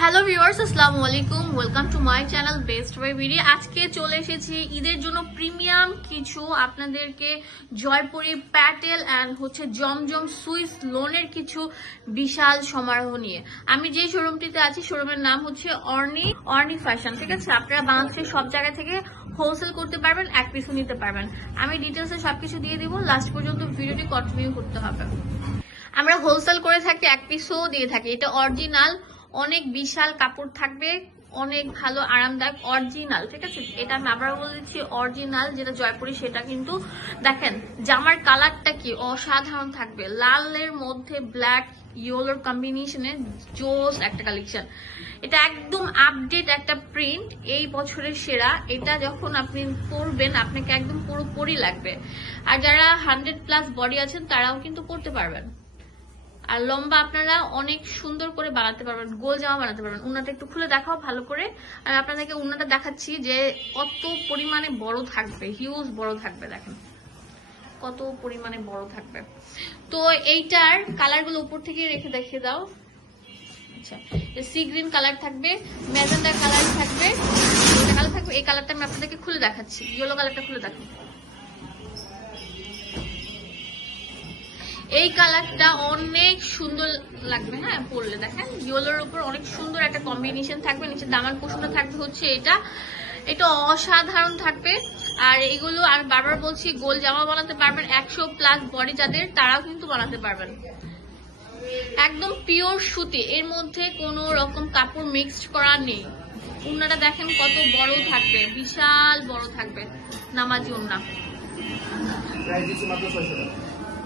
Hello viewers, আসসালামু আলাইকুম। Welcome to my channel best by ভিডি। আজকে চলে এসেছি ঈদের জন্য প্রিমিয়াম কিছু আপনাদেরকে জয়পুরি প্যাটেল অ্যান্ড জমজম সুইস লোনের কিছু বিশাল সমারোহ নিয়ে। আমি যে শোরুমটিতে আছি শোরুমের নাম হচ্ছে অর্নি ফ্যাশন। ঠিক আছে, আপনারা বাংলাদেশের সব জায়গা থেকে হোলসেল করতে পারবেন, এক পিসও নিতে পারবেন। আমি ডিটেলসে সবকিছু দিয়ে দিব, লাস্ট পর্যন্ত ভিডিওটি কন্টিনিউ করতে হবে। আমরা হোলসেল করে থাকি, এক পিসও দিয়ে থাকি। এটা অরিজিনাল, অনেক বিশাল কাপড় থাকবে, অনেক ভালো আরামদায়ক, অরিজিনাল। ঠিক আছে, এটা আমি আবার বলেছি অরিজিনাল, যেটা জয়পুরি সেটা কিন্তু দেখেন জামার কালারটা কি অসাধারণ থাকবে। লালের মধ্যে ব্ল্যাক ইয়েলোর কম্বিনেশনে জোস একটা কালেকশন। এটা একদম আপডেট একটা প্রিন্ট, এই বছরের সেরা। এটা যখন আপনি পরবেন আপনাকে একদম পুরোপুরি লাগবে। আর যারা 100+ বডি আছেন তারাও কিন্তু পরতে পারবেন। আর লম্বা আপনারা অনেক সুন্দর করে বানাতে পারবেন, গোল জামা বানাতে পারবেন। উন্নাটা একটু খুলে দেখাও ভালো করে। আমি আপনাদেরকে উন্নাটা দেখাচ্ছি যে কত পরিমাণে বড় থাকবে, হিউজ বড় থাকবে। দেখেন কত পরিমাণে বড় থাকবে। তো এইটার কালারগুলো উপর থেকে রেখে দেখিয়ে দাও। আচ্ছা, সি গ্রিন কালার থাকবে, ম্যাজেন্ডা কালার থাকবে, কালার থাকবে। এই কালারটা আমি আপনাদেরকে খুলে দেখাচ্ছি, ইয়েলো কালারটা খুলে দেখাবো। এই কালারটা অনেক সুন্দর লাগবে, হ্যাঁ পরলে। দেখেন ইয়েলোর উপর অনেক সুন্দর একটা কম্বিনেশন থাকবে। নিচে দামান কুশনটা থাকবে হচ্ছে এটা অসাধারণ থাকবে। আর এগুলো আমি বারবার বলছি, গোল জামা বানাতে পারবেন, 100+ বডি যাদের তারাও কিন্তু বানাতে পারবেন। একদম পিওর সুতি, এর মধ্যে কোনো রকম কাপড় মিক্সড করা নেই। উন্নাটা দেখেন কত বড় থাকবে, বিশাল বড় থাকবে, নামাজি উন্না।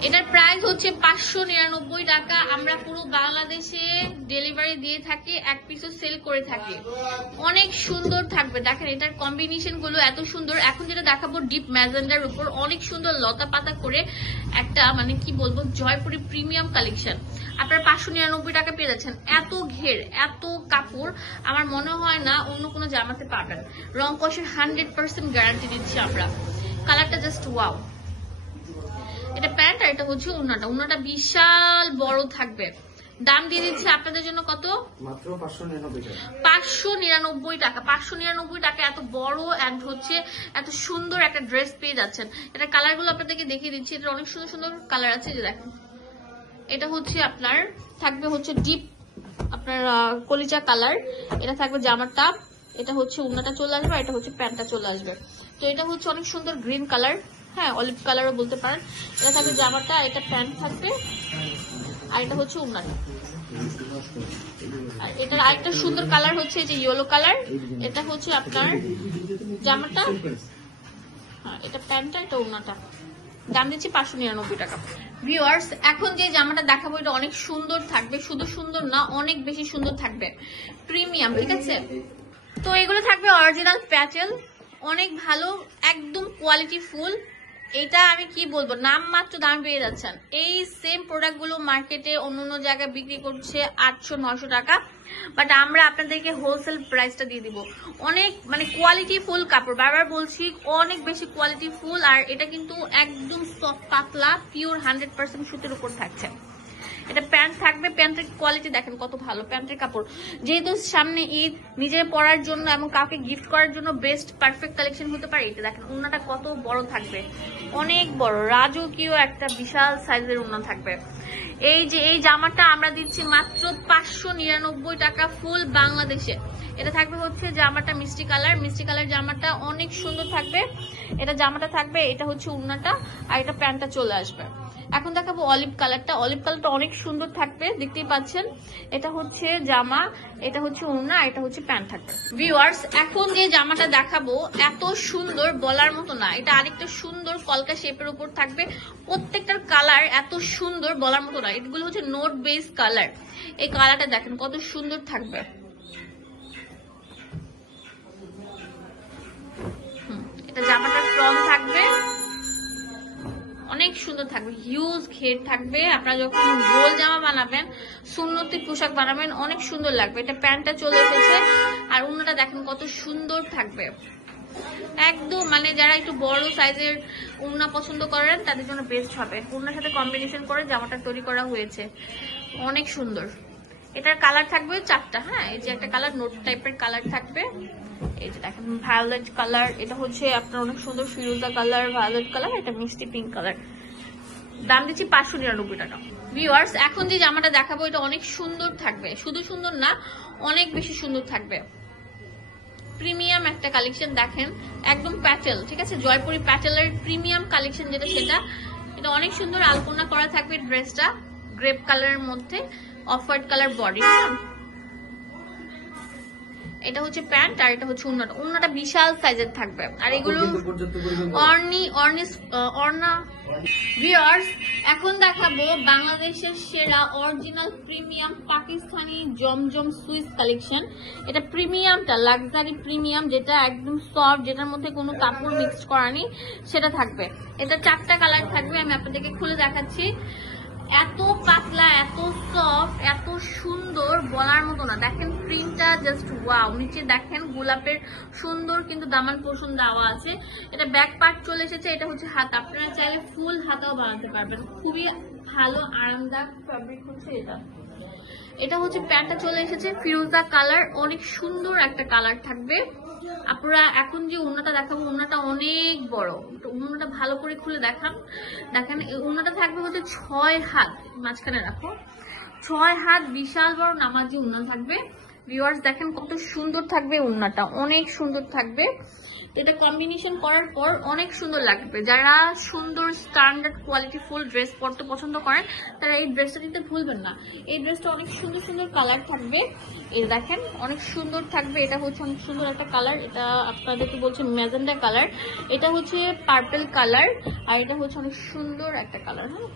এটার প্রাইস হচ্ছে 599 টাকা। আমরা পুরো বাংলাদেশে ডেলিভারি দিয়ে থাকি, এক পিসও সেল করে থাকি। অনেক সুন্দর থাকবে, দেখেন এটার কম্বিনেশন গুলো এত সুন্দর। এখন যেটা দেখাবো ডিপ ম্যাজেন্ডার উপর অনেক সুন্দর লতা পাতা করে একটা, মানে কি বলবো, জয়পুরি প্রিমিয়াম কালেকশন। আপনারা 599 টাকা পেয়ে যাচ্ছেন। এত ঘের, এত কাপড় আমার মনে হয় না অন্য কোনো জামাতে পাবেন। রং কষের 100% গ্যারান্টি দিচ্ছি আমরা। কালারটা জাস্ট ওয়াও। এটা প্যান্ট আর এটা হচ্ছে উন্নাটা। উন্নাটা বিশাল বড় থাকবে। দাম দিয়ে দিচ্ছি আপনাদের জন্য কত? মাত্র 599 টাকা। 599 টাকা। 599 টাকা এত বড় এন্ড এত সুন্দর একটা ড্রেস পেয়ে যাচ্ছেন। এটা কালার গুলো আপনাদেরকে দেখিয়ে দিচ্ছি। এটা অনেক সুন্দর সুন্দর কালার আছে, যে দেখেন এটা হচ্ছে আপনার থাকবে ডিপ আপনার কলিজা কালার। এটা থাকবে জামার টাপ, এটা হচ্ছে উন্নাটা চলে আসবে, এটা হচ্ছে প্যান্টটা চলে আসবে। তো এটা হচ্ছে অনেক সুন্দর গ্রিন কালার, হ্যাঁ অলিভ কালারও বলতে পারেন। এটা থাকবে জামাটা, এটা প্যান্ট থাকবে, আর এটা হচ্ছে উন্নাটা। আর এটার আরেকটা সুন্দর কালার হচ্ছে যে ইয়েলো কালার। এটা হচ্ছে আপনার জামাটা, হ্যাঁ এটা প্যান্টটা, এটা উন্নাটা। দাম দিচ্ছি 599 টাকা। ভিউয়ার্স, এখন যে জামাটা দেখাবো এটা অনেক সুন্দর থাকবে, শুধু সুন্দর না অনেক বেশি সুন্দর থাকবে, প্রিমিয়াম। ঠিক আছে, তো এগুলো থাকবে অরিজিনাল প্যাটেল, অনেক ভালো, একদম কোয়ালিটি ফুল। এটা আমি কি বলবো, নাম মাত্র দাম পেয়ে যাচ্ছেন। এই সেম প্রোডাক্ট গুলো মার্কেটে অন্য জায়গায় বিক্রি করছে 800-900 টাকা, বাট আমরা আপনাদেরকে হোলসেল প্রাইসটা দিয়ে দিব। অনেক মানে কোয়ালিটি ফুল কাপড়, বারবার বলছি অনেক বেশি কোয়ালিটি ফুল। আর এটা কিন্তু একদম সফট পাতলা পিওর 100% সুতির উপর থাকছে। এটা প্যান্ট থাকবে, প্যান্টের কোয়ালিটি দেখেন কত ভালো। প্যান্টের কাপড় যেহেতু সামনে ঈদ, নিজের পরার জন্য এবং কাউকে গিফট করার জন্য বেস্ট পারফেক্ট কালেকশন হতে পারে। এটা দেখেন উন্নাটা কত বড় থাকবে, অনেক বড়, রাজকীয় একটা বিশাল সাইজের উন্না থাকবে। এই জামাটা আমরা দিচ্ছি মাত্র 599 টাকা ফুল বাংলাদেশে। এটা থাকবে জামাটা মিষ্টি কালার জামাটা অনেক সুন্দর থাকবে। এটা জামাটা থাকবে, এটা হচ্ছে উন্নাটা, আর এটা প্যান্টটা চলে আসবে। এখন দেখাবো অলিভ কালারটা। অলিভ কালারটা অনেক সুন্দর থাকবে, দেখতেই পাচ্ছেন। এটা হচ্ছে জামা, এটা হচ্ছে ওড়না, এটা হচ্ছে প্যান্ট থাকবে। ভিউয়ার্স, এখন যে জামাটা দেখাবো এত সুন্দর বলার মতো না। এটা আরেকটা সুন্দর কলকা শেপের উপর থাকবে, প্রত্যেকটার কালার এত সুন্দর বলার মতো না। এগুলো হচ্ছে নোট বেস কালার। এই কালারটা দেখেন কত সুন্দর থাকবে। এটা জামাটার ফ্রন্ট থাকবে, অনেক সুন্দর থাকবে, হিউজ ঘের থাকবে। আপনারা যখন গোল জামা বানাবেন, সুন্নতি পোশাক বানাবেন, অনেক সুন্দর লাগবে। এটা প্যান্টটা চলে এসেছে, আর উন্নাটা দেখেন কত সুন্দর থাকবে। একদম মানে যারা একটু বড় সাইজের উন্না পছন্দ করেন তাদের জন্য বেস্ট হবে। উন্নার সাথে কম্বিনেশন করে জামাটা তৈরি করা হয়েছে, অনেক সুন্দর। এটার কালার থাকবে 4টা। হ্যাঁ, এই যে একটা কালার নোট টাইপের কালার থাকবে, এই যে দেখেন ভায়োলেট কালার, এটা হচ্ছে আপনার অনেক সুন্দর ফিরোজা কালার, ভায়োলেট কালার, এটা মিষ্টি পিঙ্ক কালার। দাম দিচ্ছি 599 টাকা। ভিউয়ার্স, এখন যে জামাটা দেখাবো এটা অনেক সুন্দর থাকবে, শুধু সুন্দর না অনেক বেশি সুন্দর থাকবে। প্রিমিয়াম একটা কালেকশন দেখেন, একদম প্যাটেল, ঠিক আছে, জয়পুরি প্যাটেলের প্রিমিয়াম কালেকশন যেটা, সেটা এটা অনেক সুন্দর আলপনা করা থাকবে। ড্রেসটা গ্রেপ কালারের মধ্যে অফ হোয়াইট কালার বডি, এটা হচ্ছে প্যান্ট, আর এটা হচ্ছে ওড়নাটা। ওড়নাটা বিশাল সাইজের থাকবে, আর এগুলো অর্না। ভিউয়ার্স, এখন দেখাবো বাংলাদেশের সেরা অরিজিনাল প্রিমিয়াম পাকিস্তানি জমজম সুইস কালেকশন। এটা প্রিমিয়ামটা লাক্সারি প্রিমিয়াম, যেটা একদম সফট, যেটার মধ্যে কোনো কাপড় মিক্সড করা নেই, সেটা থাকবে। এটা 4টা কালার থাকবে, আমি আপনাদেরকে খুলে দেখাচ্ছি। এত পাতলা, এত সফট, এত সুন্দর, বলার মতো না। দেখেন প্রিন্টটা জাস্ট ওয়াও। নিচে দেখেন গোলাপের সুন্দর কিন্তু দামান পোর্শন দেওয়া আছে। এটা ব্যাক পার্ট চলে এসেছে, এটা হচ্ছে হাত, আপনারা চাইলে ফুল হাতাও বানাতে পারবেন। খুবই ভালো আরামদায়ক ফ্যাব্রিক হচ্ছে এটা। এটা হচ্ছে প্যান্টটা চলে এসেছে ফিরোজা কালার, অনেক সুন্দর একটা কালার থাকবে। আপনারা এখন যে ওড়নাটা দেখাবো, ওড়নাটা অনেক বড়, ওড়নাটা ভালো করে খুলে দেখান। দেখেন ওড়নাটা থাকবে হচ্ছে 6 হাত, মাঝখানে রাখো, 6 হাত, বিশাল বড় নামাজি ওড়না থাকবে। ভিউয়ার্স দেখেন কত সুন্দর থাকবে ওড়নাটা, অনেক সুন্দর থাকবে। এটা কম্বিনেশন করার পর অনেক সুন্দর লাগবে। যারা সুন্দর স্ট্যান্ডার্ড কোয়ালিটি ফুল ড্রেস পরতে পছন্দ করেন তারা এই ড্রেসটা নিতে ভুলবেন না। এই ড্রেসটা অনেক সুন্দর সুন্দর কালার থাকবে, এই দেখেন অনেক সুন্দর থাকবে। এটা হচ্ছে অনেক সুন্দর একটা কালার, এটা আপনাদেরকে বলছে ম্যাজেন্ডা কালার, এটা হচ্ছে পার্পল কালার, আর এটা হচ্ছে অনেক সুন্দর একটা কালার। হ্যাঁ,